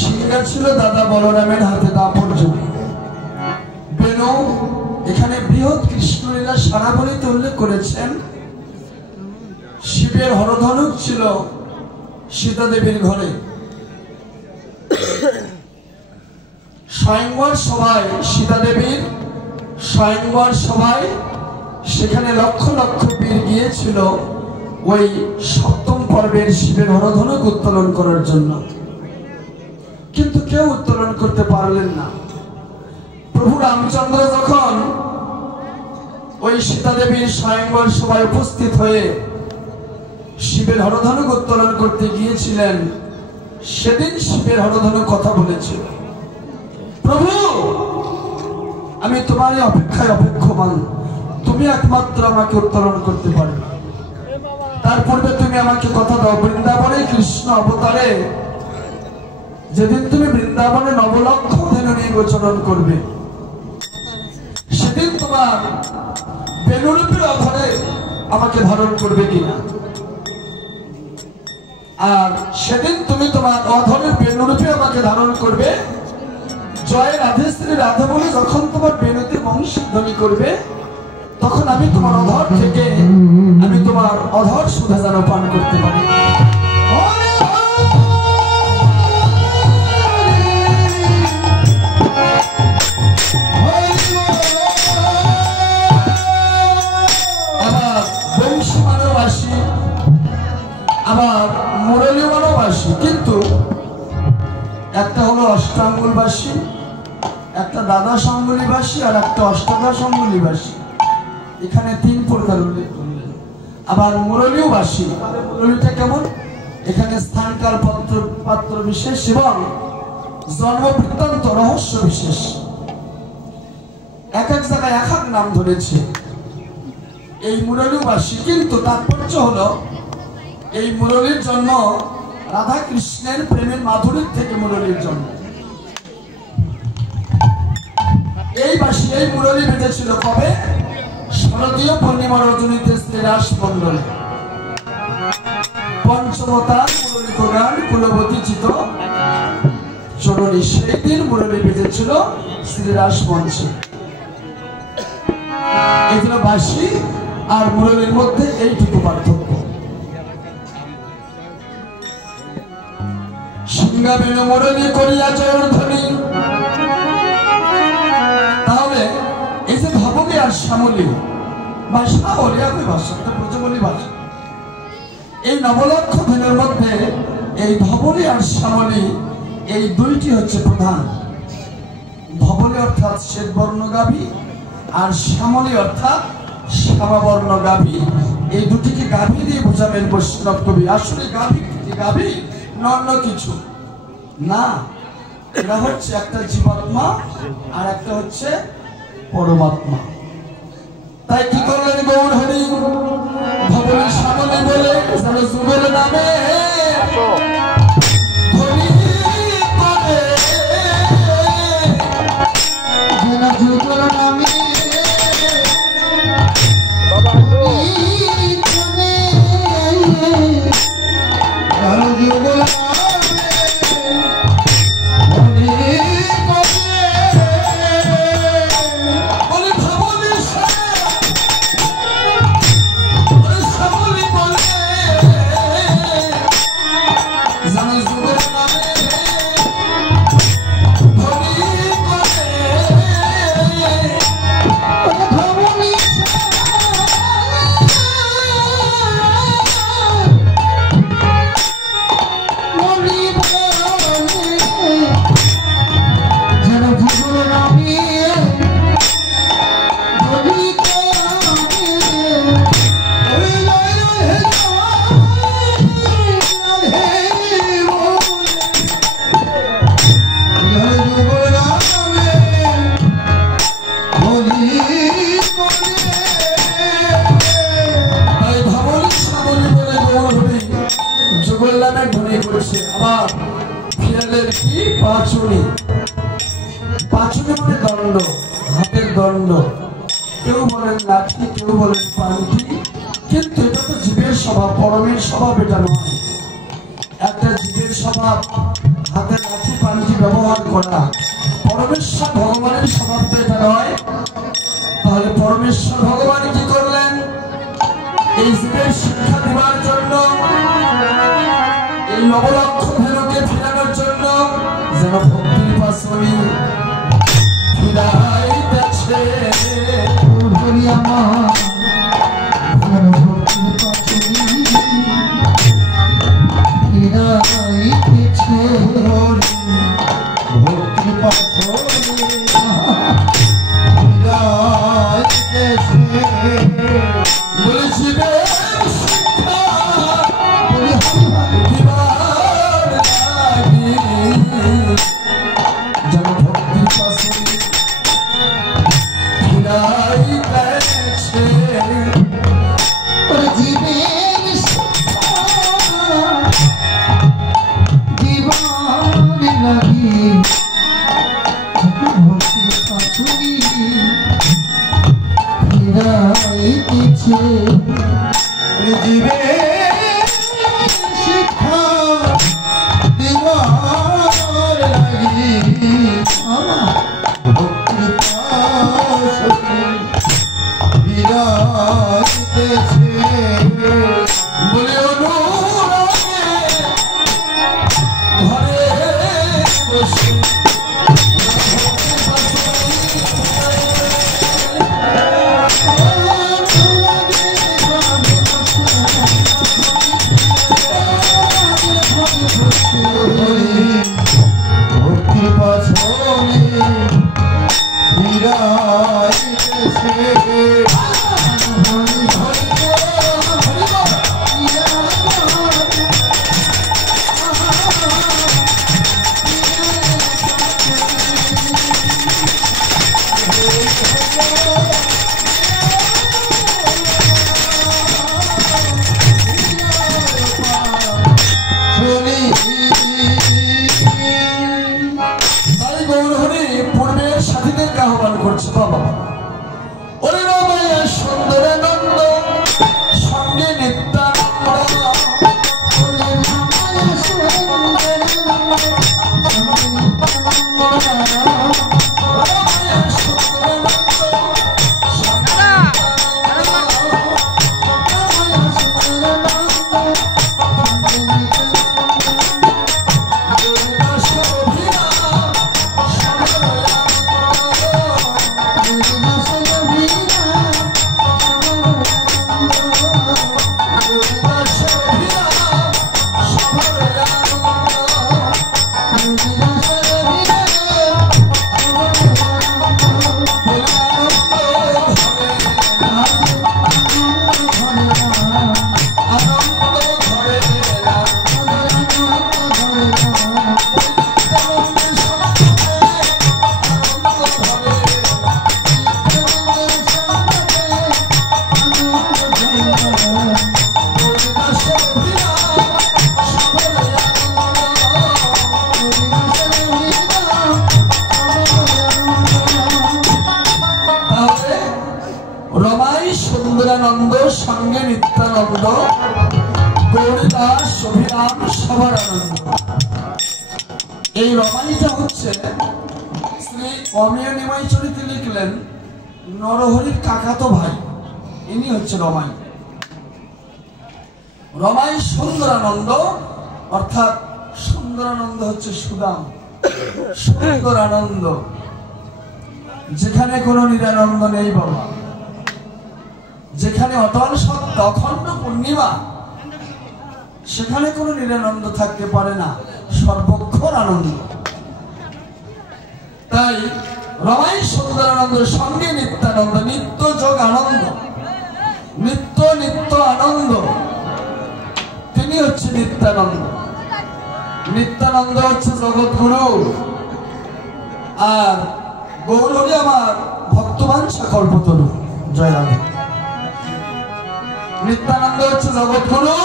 সিংহা ছিল দাদা বলরামের হাতে দাপট যোগে। বেনু এখানে বৃহৎ কৃষ্ণলীলা সারাবলিতে উল্লেখ করেছেন। শিবের হরধনুক ছিল সীতা দেবীর ঘরে। স্বয়ংবর সভায় সীতা দেবীর স্বয়ংবর সভায় সেখানে লক্ষ লক্ষ বীর গিয়েছিল ওই সপ্তম পর্বের শিবের হরধনুক উত্তোলন করার জন্য, কিন্তু কেউ উত্তোলন করতে পারলেন না। প্রভু রামচন্দ্র যখন ওই সীতা দেবীর স্বয়ংবর সভায় উপস্থিত হয়ে শিবের হরধনুক উত্তোলন করতে গিয়েছিলেন, সেদিন শিবের হরধনুক কথা বলেছিল, প্রভু আমি তোমারই অপেক্ষায় অপেক্ষমান, তুমি একমাত্র আমাকে উত্তোলন করতে পারো। তার পূর্বে তুমি আমাকে কথা দাও, বৃন্দাবনে কৃষ্ণ অবতারে যেদিন তুমি বৃন্দাবনে নবলক্ষ ধেনু নিয়ে গোচরণ করবে, সেদিন তোমার বেনুরূপের অধরে আমাকে ধারণ করবে কিনা, আর সেদিন তুমি তোমার অধরের বেনুরূপে আমাকে ধারণ করবে। জয় রাধে শ্রী রাধে বলে যখন তোমার বেনুতে বংশধ্বনি করবে, তখন আমি তোমার অধর থেকে আমি তোমার অধর সুধা যেন পান করতে পারি। আবার বংশী মানবাসী, আবার মুরলী মানবাসী, কিন্তু একটা হলো অষ্টাঙ্গুলবাসী, একটা দ্বাদশ অঙ্গুলিবাসী, আর একটা অষ্টাদশ অঙ্গুলিবাসী। এখানে তিন প্রকার উল্লেখ করলেন। আবার মুরলীও বাসী। মুরলীটা কেমন? এখানে স্থানকাল পাত্র বিশেষ এবং জন্ম বৃত্তান্ত রহস্য বিশেষ, এক এক জায়গায় এক এক নাম ধরেছে এই মুরলীও বাসী। কিন্তু তাৎপর্য হলো এই মুরলীর জন্ম রাধা কৃষ্ণের প্রেমের মাধুরীর থেকে মুরলীর জন্ম। এই বাসী এই মুরলী বেঁধেছিল কবে? শারদীয় পূর্ণিমা রজনীতে শ্রীরাস মন্ডলে পঞ্চমতার মুরলী গান কুলবতী চিত চরণী, সেই দিন মুরলী বেঁধেছিল শ্রীরাস মঞ্চে। এগুলো বাসী আর মুরলীর মধ্যে এইটুকু পার্থক্য। সিংহা বেনু মুরলী করিয়া জয়ধ্বনি। তাহলে এই যে ধবলী আর শ্যামলী ভাষা, ওরিয়া ভাষা, ব্রজবলী ভাষা, এই নবলক্ষ ধনের মধ্যে এই ধবলী আর শ্যামলী এই দুইটি হচ্ছে প্রধান। ধবলী অর্থাৎ শ্বেতবর্ণ গাভী, আর শ্যামলী অর্থাৎ শ্যামাবর্ণ গাভী। এই দুটিকে গাভী দিয়ে বোঝাবেন বৈষ্ণব কবি। আসলে গাভী অন্য কিছু না, এটা হচ্ছে একটা জীবাত্মা আর একটা হচ্ছে পরমাত্মা। তাই কি করলেন গৌর হরি? ভবনী শ্যামলী বলে যেন যুগের নামে দণ্ড, কেউ বলেন লাঠি, কেউ বলেন পান্থি, কিন্তু এটা তো জীবের স্বভাব, পরমের স্বভাব এটা নয়। একটা জীবের স্বভাব হাতে লাঠি ব্যবহার করা, পরমেশ্বর ভগবানের স্বভাব তো এটা নয়। তাহলে পরমেশ্বর ভগবান কি করলেন? এই জীবের শিক্ষা দেওয়ার জন্য, এই নবলক্ষ ধেনুকে ফিরানোর জন্য, যেন ভক্তির পাশনি ফিরাইতেছে সুন্দরানন্দ সঙ্গে নিত্যানন্দ গৌরদাস অভিরাম সবার আনন্দ। এই রমাইটা হচ্ছে শ্রী অমিয় নিমাই চরিত্রে লিখলেন নরহরির কাকাতো ভাই, ইনি হচ্ছে রমাই। রমাই সুন্দরানন্দ অর্থাৎ সুন্দরানন্দ হচ্ছে সুদাম, সুন্দরানন্দ যেখানে কোনো নিরানন্দ নেই বাবা, যেখানে অটল সত্য অখণ্ড পূর্ণিমা, সেখানে কোনো নিরানন্দ থাকতে পারে না, সর্বক্ষণ আনন্দ। তাই রমাই সুন্দরানন্দ সঙ্গে নিত্যানন্দ, নিত্য যোগ আনন্দ, নিত্য নিত্য আনন্দ, তিনি হচ্ছে নিত্যানন্দ। নিত্যানন্দ হচ্ছে জগৎগুরু, আর গৌরী আমার ভক্তবাঞ্ছা কল্পতরু। জয় রাধে। নিত্যানন্দ হচ্ছে জগৎগুরু,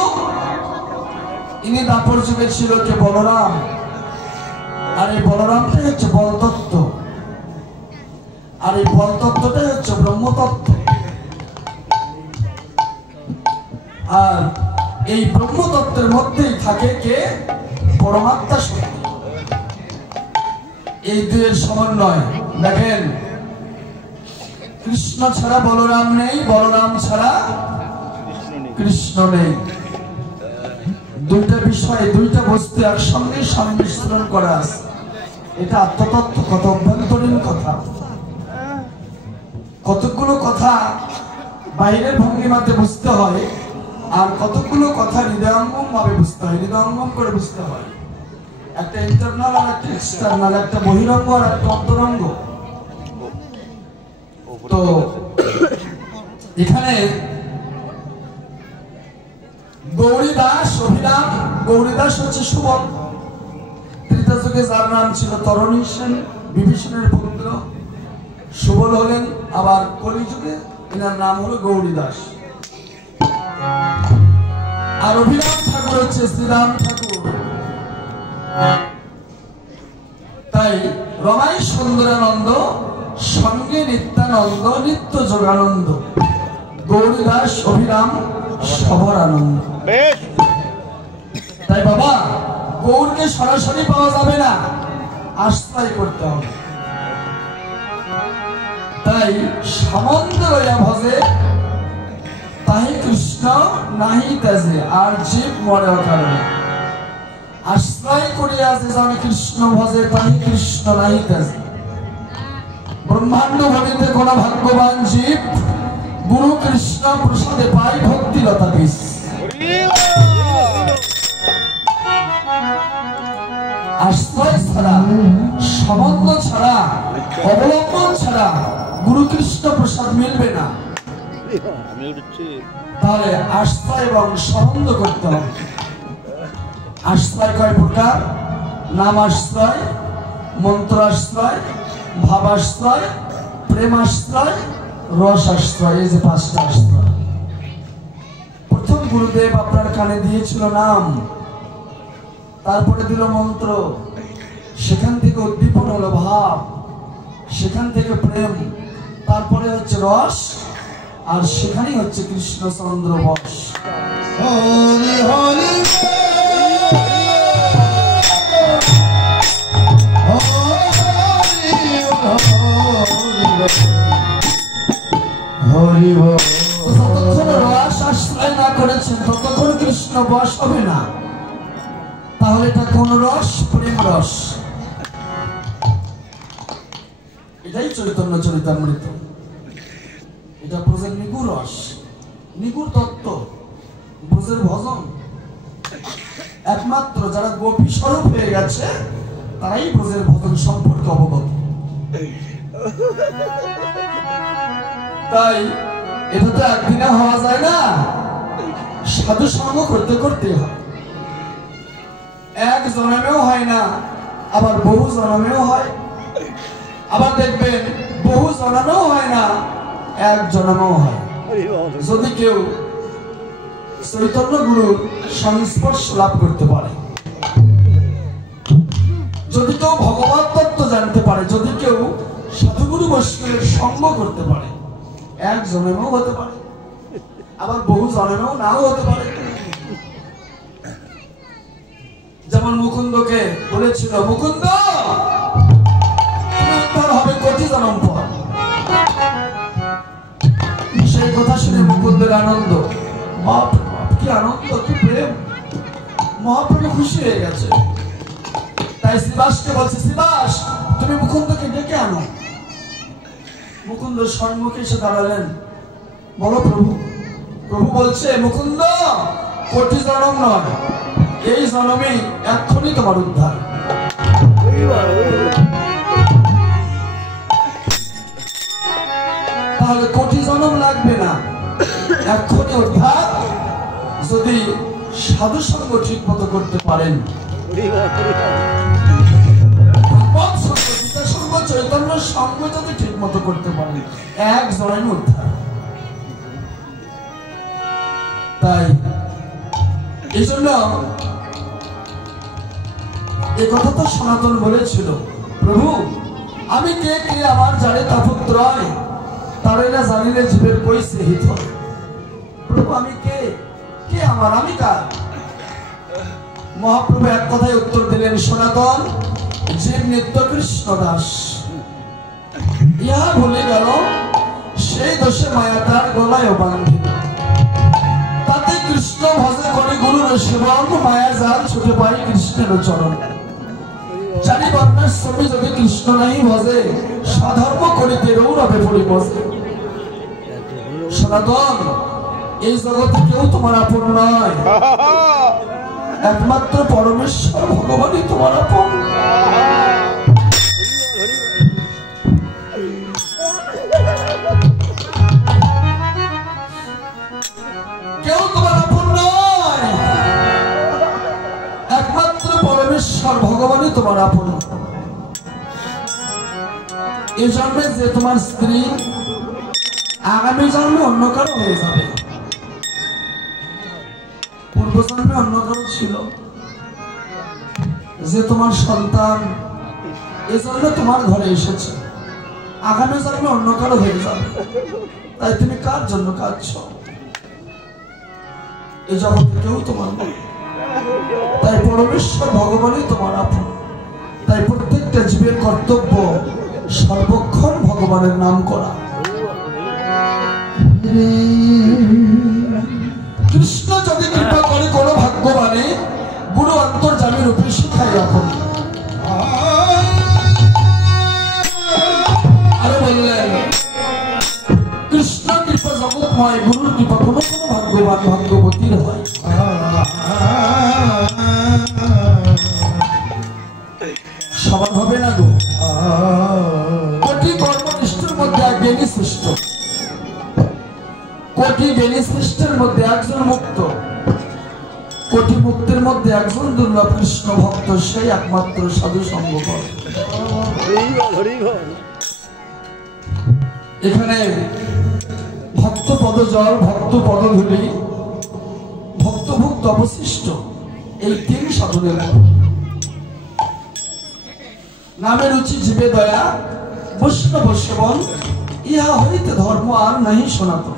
ইনি দাপর যুগে ছিল কে বলরাম, আর এই বলরামটাই হচ্ছে বলতত্ত্ব, আর এই বলতত্ত্বটাই হচ্ছে ব্রহ্মতত্ত্ব। আর এই ব্রহ্মতত্ত্বের মধ্যেই থাকে কে? পরমাত্মা শক্তি। এই দুয়ের সমন্বয়। দেখেন, কৃষ্ণ ছাড়া বলরাম নেই, বলরাম ছাড়া কৃষ্ণ নেই। দুইটা বিষয়, দুইটা বস্তু একসঙ্গে সংমিশ্রণ করা আছে। এটা আত্মতত্ত্ব, কত অভ্যন্তরীণ কথা। কতগুলো কথা বাইরের ভঙ্গিমাতে বুঝতে হয়, আর কতগুলো কথা হৃদয়ঙ্গম ভাবে বুঝতে হয়, হৃদয়ঙ্গম করে বুঝতে হয়। একটা ইন্টারনাল আর একটা এক্সটার্নাল, একটা বহিরঙ্গ আর একটা অন্তরঙ্গ। তো এখানে গৌরীদাস অভিরাম, গৌরীদাস হচ্ছে সুবল। ত্রেতা যুগে যার নাম ছিল তরণী সেন, বিভীষণের পুত্র। সুবল হলেন, আবার কলিযুগে এনার নাম হলো গৌরীদাস। আর অভিরাম ঠাকুর হচ্ছে শ্রীরাম ঠাকুর। তাই রমাই সুন্দরানন্দ, সঙ্গে নিত্যানন্দ, নিত্য যোগানন্দ। গৌরীদাস অভিরাম সবর আনন্দ। তাই বাবা, গৌরকে সরাসরি পাওয়া যাবে না, আশ্রয় করতে হবে। তাই সম্বন্ধ লইয়া ভজে, তাহি কৃষ্ণ নাহি তেজে, আর জীব মরে অকারণে। আশ্রয় করিয়া যে জন কৃষ্ণ ভজে, তাহি কৃষ্ণ নাহি তেজে। ব্রহ্মাণ্ড ভবিতে কোন ভাগ্যবান জীব, গুরু কৃষ্ণ প্রসাদে পাই ভক্তিলতা বীজ। আশ্রয় ছাড়া, সম্বন্ধ ছাড়া, অবলম্বন ছাড়া গুরু কৃষ্ণ প্রসাদ মিলবে না। তাহলে আশ্রয় এবং সম্বন্ধ করতে হবে। আশ্রয় কয় প্রকার? নাম আশ্রয়, মন্ত্র আশ্রয়, ভাবাশ্রয়, প্রেমাশ্রয়, রস আশ্রয়। এই যে পাঁচটা আশ্রয়। প্রথম গুরুদেব আপনার কানে দিয়েছিল নাম, তারপরে দিল মন্ত্র, সেখান থেকে উদ্দীপন হলো ভাব, সেখান থেকে প্রেম, তারপরে হচ্ছে রস, আর সেখানেই হচ্ছে কৃষ্ণচন্দ্র বস। হরি হরি যতক্ষণ রস আশ্রয় না করেছেন ততক্ষণ কৃষ্ণ বশ হবে না। তাহলে এটা কোন রস? প্রেম রস। এটাই চৈতন্য চরিতামৃত। এটা ব্রজের নিগুর রস, নিগুর তত্ত্ব, ব্রজের ভজন। একমাত্র যারা গোপী স্বরূপ হয়ে গেছে তারাই ব্রজের ভজন সম্পর্কে অবগত। তাই এটা তো একদিনে হওয়া যায় না, সাধু সঙ্গ করতে করতে হয়। এক জন্মেও হয় না, আবার বহু জন্মেও হয়। আবার দেখবেন বহু জন্মেও হয় না, এক জন্মেও হয়। যদি কেউ চৈতন্য গুরুর সংস্পর্শ লাভ করতে পারে, যদি কেউ ভগবত তত্ত্ব জানতে পারে, যদি কেউ সাধুগুরু বৈষ্ণবের সঙ্গ করতে পারে, এক জন্মেও হতে পারে, আবার বহু জন্মেও নাও হতে পারে। যেমন মুকুন্দকে বলেছিল, মুকুন্দ উদ্ধার হবে কোটি জন্ম পর। সেই কথা শুনে মুকুন্দের আনন্দ, কি আনন্দ, কি প্রেম! মহাপ্রভু খুশি হয়ে গেছে। তাই শ্রীবাসকে বলছে, শ্রীবাস তুমি মুকুন্দকে ডেকে আনো। মুকুন্দ সম্মুখে এসে দাঁড়ালেন, বলো প্রভু। প্রভু বলছে, মুকুন্দ কোটি জন্ম নয়, এই জন্মেই এক্ষুনি তোমার উদ্ধার। তাহলে কোটি জন্ম লাগবে না, এক্ষুনি উদ্ধার, যদি সাধু সঙ্গ ঠিক মতো করতে পারেন। চৈতন্য সঙ্গ যদি ঠিক মতো করতে পারেন, এক জনের উদ্ধার। তাই এই জন্য এই কথা তো সনাতন বলেছিল, প্রভু আমি কে, কে আমার জানে তা পুত্র হয়, তারে না জানিলে জীবের কইছে হিত। প্রভু আমি কে, কে আমার, আমি কার? মহাপ্রভু এক কথায় উত্তর দিলেন, সনাতন জীব নিত্য কৃষ্ণ দাস, ইহা ভুলে গেল সেই দোষে মায়া তার গলায় বাঁধিল। তাতে কৃষ্ণ ভজে করে গুরুর সেবন, মায়া জাল ছুটে পাই কৃষ্ণের চরণ। চারি বর্ণের শ্রমী যদি কৃষ্ণ নাই ভজে, সাধর্ম করিতে রৌরবে পড়ি বসে। সনাতন, এই জগতে কেউ তোমার আপন নয়, একমাত্র পরমেশ্বর ভগবানই তোমার আপন। কেউ তোমার আপন নয়, একমাত্র পরমেশ্বর ভগবানই তোমার আপন। এই জন্মে যে তোমার স্ত্রী, আগামী জন্মে অন্য কারো হয়ে যাবে। পূর্ব জন্মে অন্য কারো ছিল। যে তোমার সন্তান, এ জন্মে তোমার ঘরে এসেছে, আগামী জন্মে অন্য কারো হয়ে যাবে। তাই তুমি কার জন্য কাঁদছ? এ জগতে কেউ তোমার নয়, তাই পরমেশ্বর ভগবানই তোমার আপন। তাই প্রত্যেকটা জীবের কর্তব্য সর্বক্ষণ ভগবানের নাম করা। কৃষ্ণ যদি কৃপা করে কোনো ভাগ্যবানে, গুরু অন্তর্যামী রূপে শিখাই আপন। আরো বললেন, কৃষ্ণ কৃপা জগৎময়, গুরুর কৃপা কোনো কোনো ভাগ্যবান ভাগ্যবতীর হয়। সবার হবে না গো। কোটি কর্মনিষ্ঠের মধ্যে এক জ্ঞানী শ্রেষ্ঠ, কোটি জ্ঞানী শ্রেষ্ঠের মধ্যে একজন মুক্ত, কোটি মুক্তের মধ্যে একজন দুর্লভ কৃষ্ণ ভক্ত, সেই একমাত্র সাধু সঙ্গ করে। এখানে ভক্ত পদ জল, ভক্ত পদ ধুলি, ভক্তভুক্ত অবশিষ্ট, এই তিন সাধনের নামে রুচি জীবে দয়া, বৈষ্ণব সেবন, ইহা হইতে ধর্ম আর নাহি সনাতন।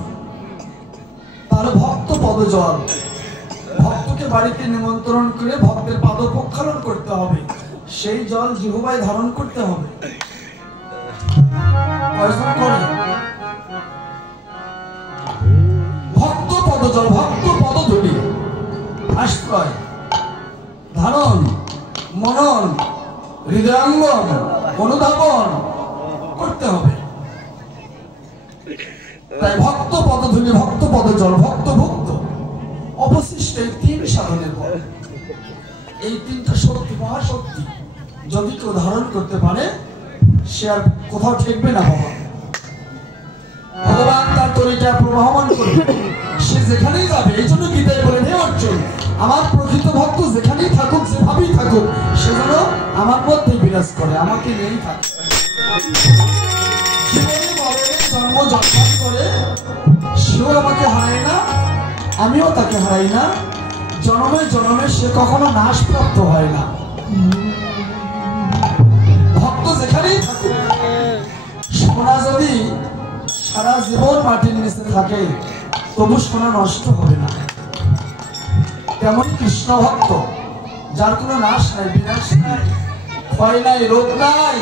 তার ভক্ত পদ জল, ভক্তকে বাড়িতে নিমন্ত্রণ করে ভক্তের পাদ প্রক্ষালন করতে হবে, সেই জল জিহ্বায় ধারণ করতে হবে। কয়জন করে? ভক্ত পদ জল, ভক্ত পদ ধুলি, আশ্রয় ধারণ, মনন, হৃদয়াঙ্গম, অনুধাবন করতে হবে। তাই ভক্ত পদ ধুলি, ভক্ত পদ জল, ভক্ত ভক্ত অবশিষ্ট এই তিন সাধনের পর, এই তিনটা শক্তি, মহাশক্তি যদি কেউ ধারণ করতে পারে, সে আর কোথাও ঠেকবে না। বাবা ভগবান তার তরিটা প্রবাহমান করবে, সে যেখানেই যাবে। এই জন্য গীতায় বলেন, হে অর্জুন, আমার প্রকৃত ভক্ত যেখানেই থাকুক, যেভাবেই থাকুক, সে যেন আমার মধ্যে বিরাজ করে, আমাকে নিয়েই থাকে। জীবনে মরণে জন্ম জন্মান্তর করে সেও আমাকে হারায় না, আমিও তাকে হারাই না। জন্মে জন্মে সে কখনো নাশ প্রাপ্ত হয় না। ভক্ত যেখানেই থাকুক, সোনা যদি সারা জীবন মাটির নিচে থাকে, তবু সোনা নষ্ট হবে না। তেমনই কৃষ্ণ ভক্ত, যার কোনো নাশ নাই, বিনাশ নাই, ক্ষয় নাই, রোগ নাই,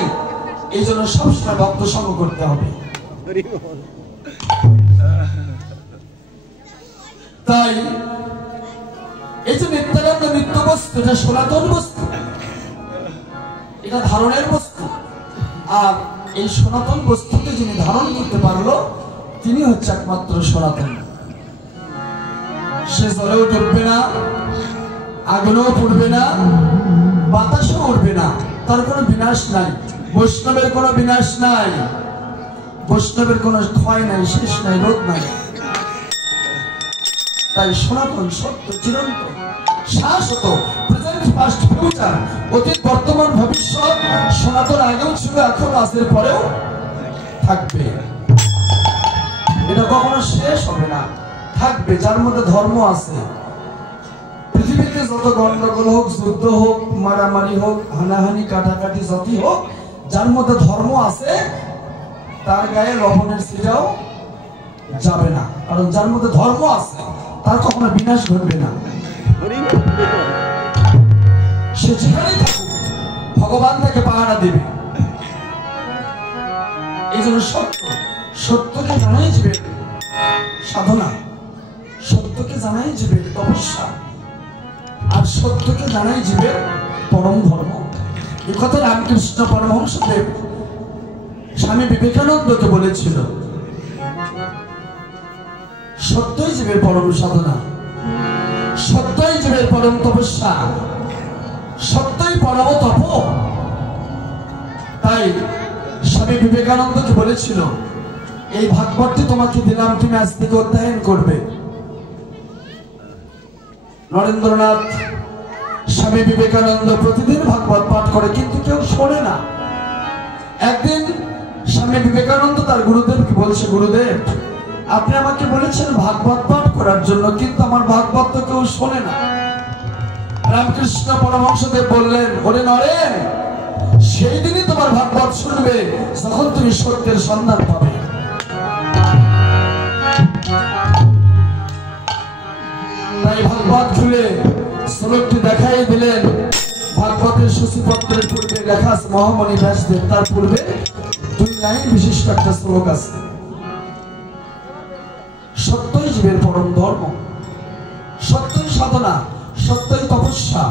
এই জন্য সবসময় ভক্ত সঙ্গ করতে হবে। তাই এই যে নিত্যানন্দ নিত্য বস্তু, এটা সনাতন বস্তু, এটা ধারণের বস্তু। আর এই সনাতন বস্তুকে যিনি ধারণ করতে পারলো, তিনি হচ্ছে একমাত্র সনাতন। সে জলেও ডুববে না, আগুনেও পড়বে না, বাতাসও উঠবে না, তার কোনো বিনাশ নাই। বৈষ্ণবের কোনো বিনাশ নাই, বৈষ্ণবের কোনো ক্ষয় নাই, শেষ নাই, রোধ নাই। তাই সনাতন, সত্য, চিরন্তন, শাশ্বত, প্রেজেন্ট, পাস্ট, ফিউচার, অতীত, বর্তমান, ভবিষ্যৎ। সনাতন আগেও ছিল, এখন আজের পরেও থাকবে। এটা কখনো শেষ হবে না, থাকবে। যার মধ্যে ধর্ম আছে, পৃথিবীতে যত গন্ডগোল হোক, যুদ্ধ হোক, মারামারি হোক, হানাহানি, কাটাকাটি যতই হোক, যার মধ্যে ধর্ম আছে, তার গায়ে লবণের ছিটাও যাবে না। কারণ যার মধ্যে ধর্ম আছে, তার কখনো বিনাশ ঘটবে না। সে যেখানেই থাকুক, ভগবান তাকে পাহারা দেবে। এই জন্য সত্যকে জানাই যাবে সাধনা, সত্যকে জানাই যাবে তপস্যা, আর সত্যকে জানাই যাবে পরম ধর্ম। এই কথা রামকৃষ্ণ পরমহংসদেব স্বামী বিবেকানন্দকে বলেছিল। সত্যই জীবের পরম সাধনা, সত্যই জীবের পরম তপস্যা, সত্যই পরম তপ। তাই স্বামী বিবেকানন্দকে বলেছিল, এই ভাগবতটি তোমাকে দিলাম, তুমি আজ থেকে অধ্যয়ন করবে। নরেন্দ্রনাথ স্বামী বিবেকানন্দ প্রতিদিন ভাগবত পাঠ করে, কিন্তু কেউ শোনে না। একদিন স্বামী বিবেকানন্দ তার গুরুদেবকে বলছে, গুরুদেব আপনি আমাকে বলেছেন ভাগবত পাঠ করার জন্য, কিন্তু আমার ভাগবত তো কেউ শোনে না। রামকৃষ্ণ পরমহংসদেব বললেন, ওরে নরেন, সেই দিনই তোমার ভাগবত শুনবে যখন তুমি সত্যের সন্ধান পাবে। তাই ভাগবত খুলে শ্লোকটি দেখাই দিলেন। ভাগবতের সূচিপত্রের পূর্বে লেখা আছে মহামণি ব্যাসদেব, তার পূর্বে 2 লাইন বিশিষ্ট একটা শ্লোক আছে। সত্যই জীবের পরম ধর্ম, সত্যই সাধনা, সত্যই তপস্যা,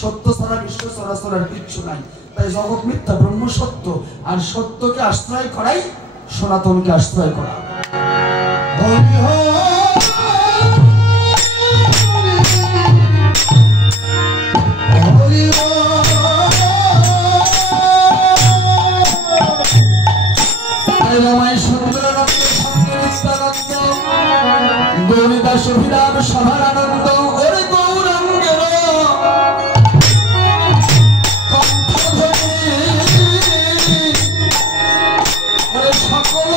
সত্য ছাড়া বিশ্ব চরাচর আর কিচ্ছু নাই। তাই জগৎ মিথ্যা, ব্রহ্ম সত্য, আর সত্যকে আশ্রয় করাই সনাতনকে আশ্রয় করা। গৌরীদাস অভিরাম সভার আনন্দ, ওরে গৌরাঙ্গের ওরে সকল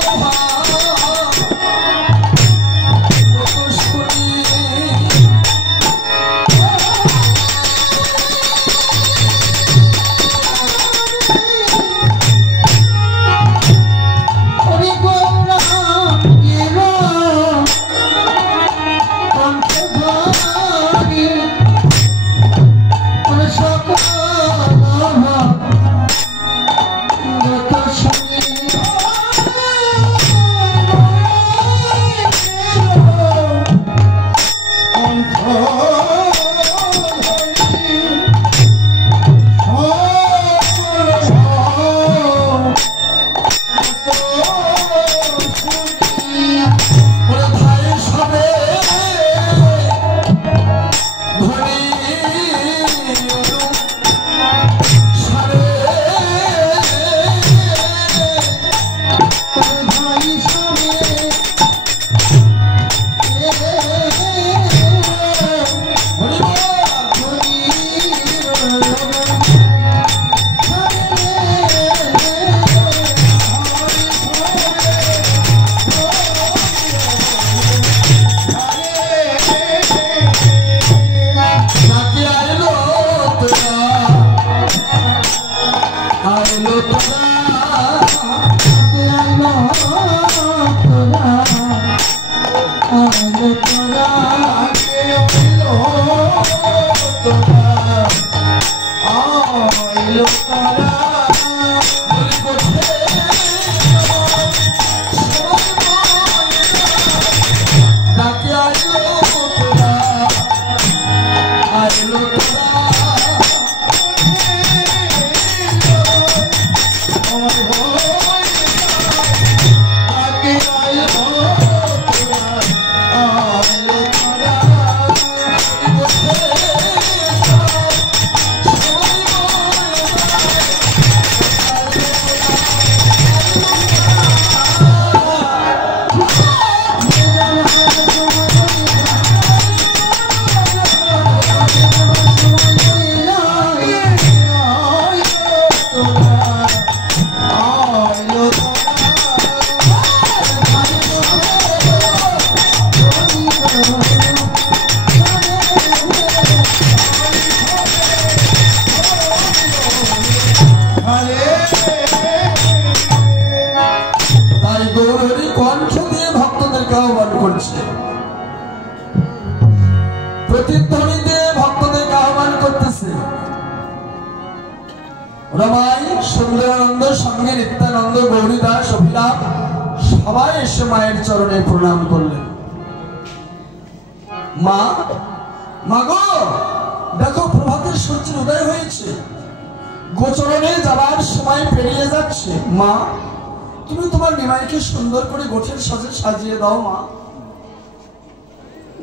রমাই, সুন্দরানন্দ, সঙ্গে নিত্যানন্দ, গৌরীদাস, অভিলাপ সবাই এসে মায়ের চরণে প্রণাম করলেন। মা, মাগো, দেখো প্রভাতের সূর্যের উদয় হয়েছে, গোচরণে যাবার সময় পেরিয়ে যাচ্ছে। মা, তুমি তোমার নিমাইকে সুন্দর করে গোছের সাজে সাজিয়ে দাও। মা,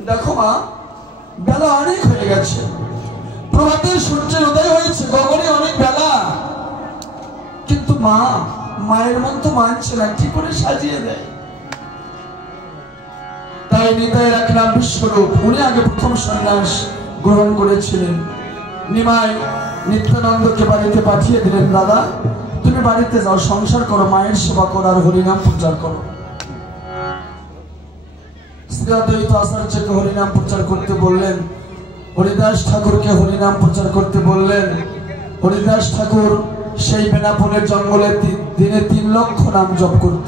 দেখো মা, বেলা অনেক হয়ে গেছে, প্রভাতের সূর্যের উদয় হয়েছে, গগনে অনেক বেলা, কিন্তু মা, মায়ের মন তো মানছে না, কি করে সাজিয়ে দেয়? তাই নিতাইয়ের এক নাম বিশ্বরূপ, উনি আগে প্রথম সন্ন্যাস গ্রহণ করেছিলেন। নিমাই নিত্যানন্দকে বাড়িতে পাঠিয়ে দিলেন, দাদা তুমি বাড়িতে যাও, সংসার করো, মায়ের সেবা করো আর হরিনাম প্রচার করো। শ্রীঅদ্বৈত আচার্যকে হরিনাম প্রচার করতে বললেন, হরিদাস ঠাকুরকে হরিনাম প্রচার করতে বললেন। হরিদাস ঠাকুর সেই বেনাপোলের জঙ্গলে দিনে 3 লক্ষ নাম জপ করত।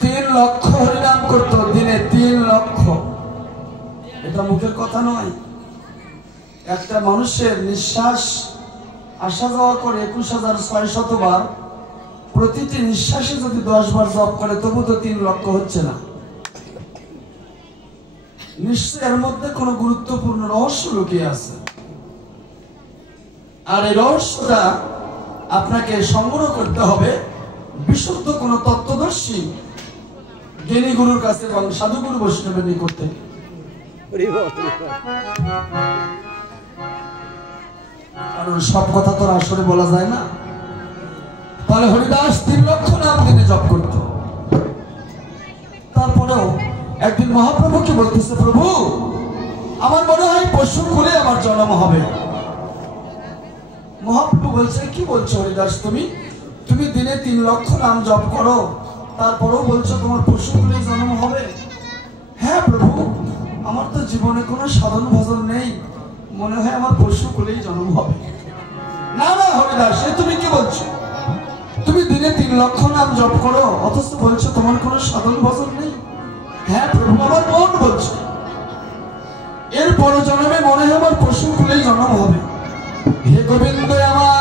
3 লক্ষ হরিনাম করত দিনে, 3 লক্ষ। এটা মুখের কথা নয়। একটা মানুষের নিঃশ্বাস আসা যাওয়া করে 21,600 বার, প্রতিটি নিঃশ্বাসে যদি 10 বার জপ করে তবু তো 3 লক্ষ হচ্ছে না। নিশ্চয় এর মধ্যে কোনো গুরুত্বপূর্ণ রহস্য লুকিয়ে আছে, আর এই রহস্যটা আপনাকে সংগ্রহ করতে হবে বিশুদ্ধ কোন তত্ত্বদর্শী জ্ঞানী গুরুর কাছে এবং সাধুগুরু বৈষ্ণবের নিকট থেকে। কারণ সব কথা তো আসরে বলা যায় না। তাহলে হরিদাস 3 লক্ষ নাম দিনে জপ করত। তারপরেও একদিন মহাপ্রভুকে বলতেছে, প্রভু আমার মনে হয় পশু কুলে আমার জন্ম হবে। মহাপ্রভু বলছে, কি বলছো হরিদাস, তুমি তুমি দিনে 3 লক্ষ নাম জপ করো, তারপরেও বলছো তোমার পশু কুলে জন্ম হবে? হ্যাঁ প্রভু, আমার তো জীবনে কোনো সাধন ভজন নেই, মনে হয় আমার পশু কুলেই জন্ম হবে। না না হরিদাস, তুমি কি বলছো? তুমি দিনে 3 লক্ষ নাম জপ করো, অথচ বলছো তোমার কোনো সাধন ভজন নেই? হ্যাঁ প্রভু, আমার মন বলছে এর পর জন্মে মনে হয় আমার পশু কুলেই জন্ম হবে। হে গোবিন্দ আমার